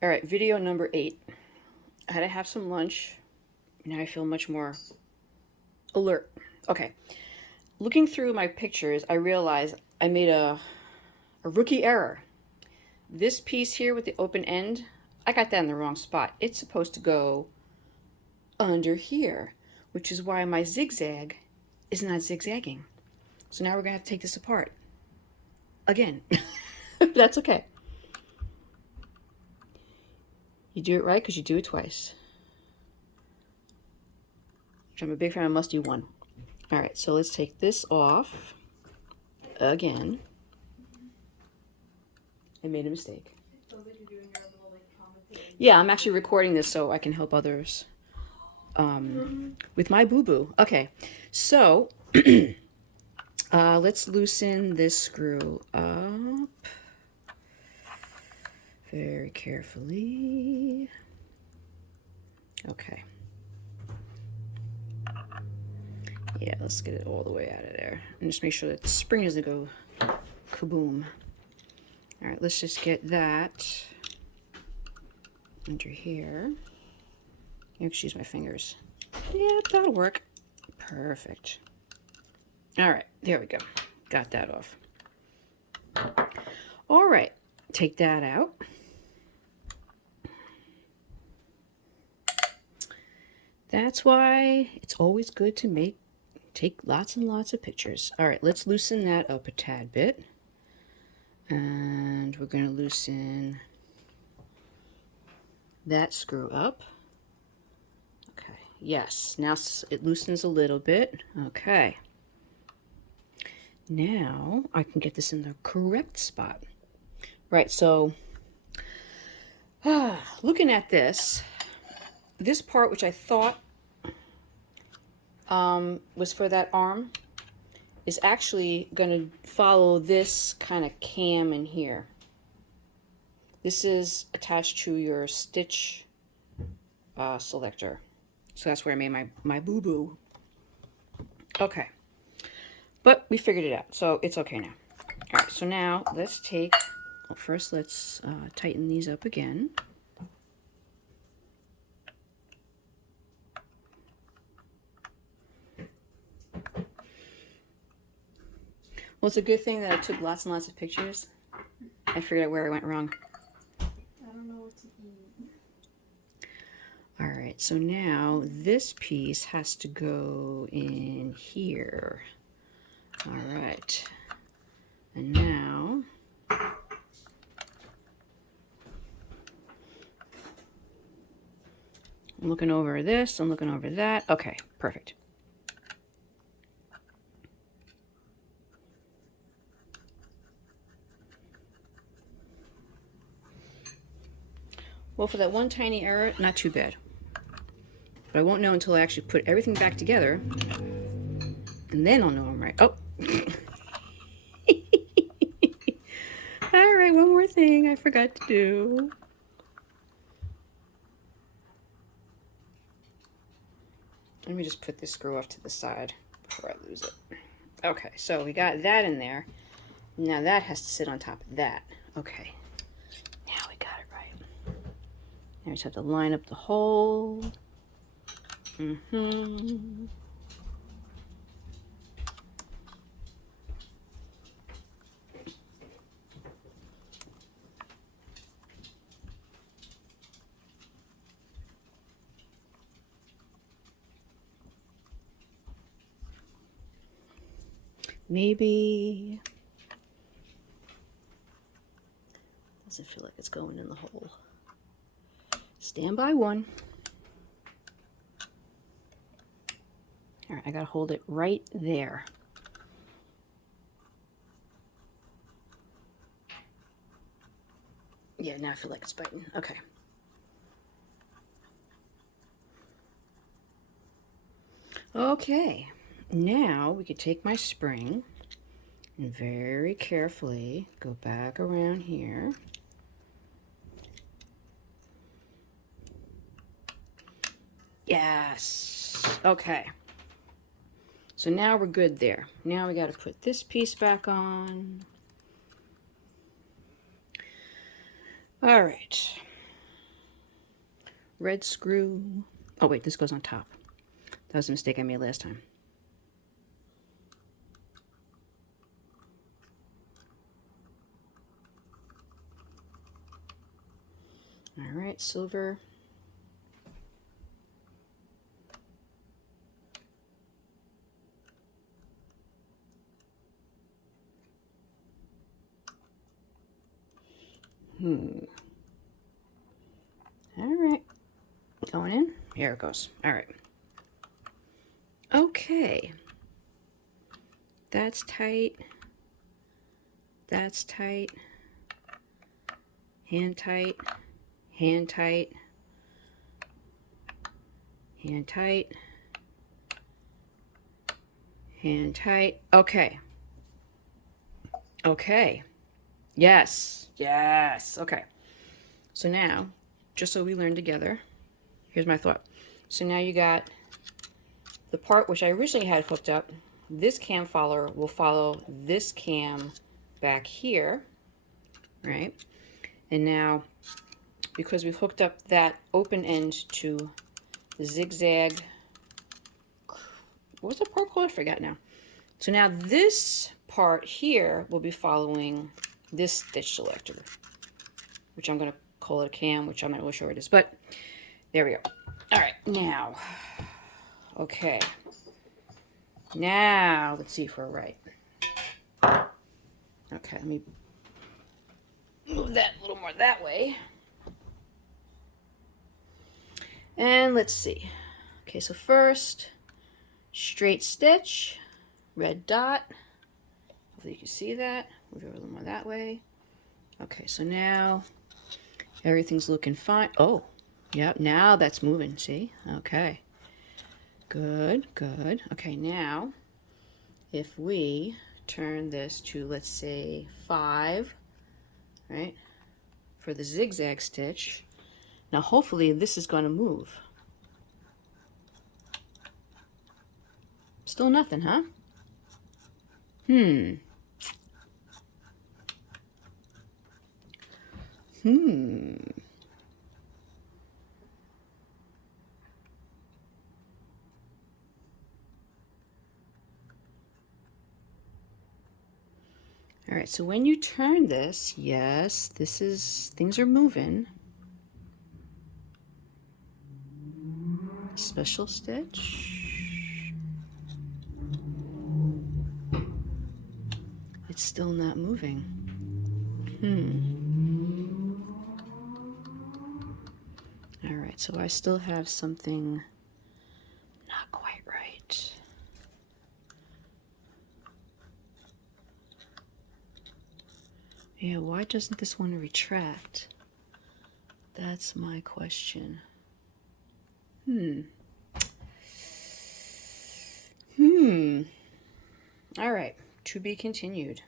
All right, video number 8. I had to have some lunch. Now I feel much more alert. Okay. Looking through my pictures, I realized I made a rookie error. This piece here with the open end, I got that in the wrong spot. It's supposed to go under here, which is why my zigzag is not zigzagging. So now we're going to have to take this apart again. That's okay. You do it right because you do it twice. Which I'm a big fan of must do one. All right, so let's take this off again. I made a mistake. It sounds like you're doing your little like commentary. Yeah, I'm actually recording this so I can help others with my boo-boo. Okay, so let's loosen this screw up very carefully. Okay. Yeah, let's get it all the way out of there. And just make sure that the spring doesn't go kaboom. All right, let's just get that under here. Excuse my fingers. Yeah, that'll work. Perfect. All right, there we go. Got that off. All right, take that out. That's why it's always good to take lots and lots of pictures. All right, let's loosen that up a tad bit. And we're going to loosen that screw up. Okay, yes, now it loosens a little bit. Okay. Now I can get this in the correct spot. Right, so looking at this part which I thought was for that arm is actually going to follow this kind of cam in here. This is attached to your stitch selector. So that's where I made my boo-boo. Okay. But we figured it out, so it's okay now. All right, so now let's take, well, first let's tighten these up again. Well, it's a good thing that I took lots and lots of pictures. I figured out where I went wrong. I don't know what to eat. All right, so now this piece has to go in here. All right, and now I'm looking over this, I'm looking over that. Okay, perfect. Well, for that one tiny error, not too bad. But I won't know until I actually put everything back together. And then I'll know I'm right. Oh. All right, one more thing I forgot to do. Let me just put this screw off to the side before I lose it. Okay, so we got that in there. Now that has to sit on top of that. Okay. Now we got it right. Now we just have to line up the hole. Maybe. Doesn't feel like it's going in the hole. Stand by one. All right, I gotta hold it right there. Yeah, now I feel like it's biting. Okay. Okay, now we could take my spring and very carefully go back around here. Yes. Okay. So now we're good there. Now we got to put this piece back on. All right. red screw. Oh wait, this goes on top. That was a mistake I made last time. All right, silver. All right, going in. Here it goes. All right. Okay. That's tight. That's tight. Hand tight. Hand tight. Hand tight. Hand tight. Okay. Okay. Yes. Yes. Okay. So now, just so we learn together, here's my thought. So now you got the part which I originally had hooked up. This cam follower will follow this cam back here, right? And now, because we've hooked up that open end to the zigzag, what was the part called? I forgot now. So now this part here will be following this stitch selector, which I'm going to call it a cam, which I'm not really sure what it is, but there we go. All right, now, okay. Now, let's see if we're right. Okay, let me move that a little more that way. And let's see. Okay, so first, straight stitch, red dot. Hopefully you can see that. Move it a little more that way. Okay, so now everything's looking fine. Oh, yep, now that's moving, see? Okay. Good, good. Okay, now if we turn this to, let's say, 5, right, for the zigzag stitch, now hopefully this is going to move. Still nothing, huh? All right, so when you turn this, yes, this is, things are moving. Special stitch. It's still not moving. All right, so I still have something not quite right. Yeah, why doesn't this one retract? That's my question. All right, to be continued.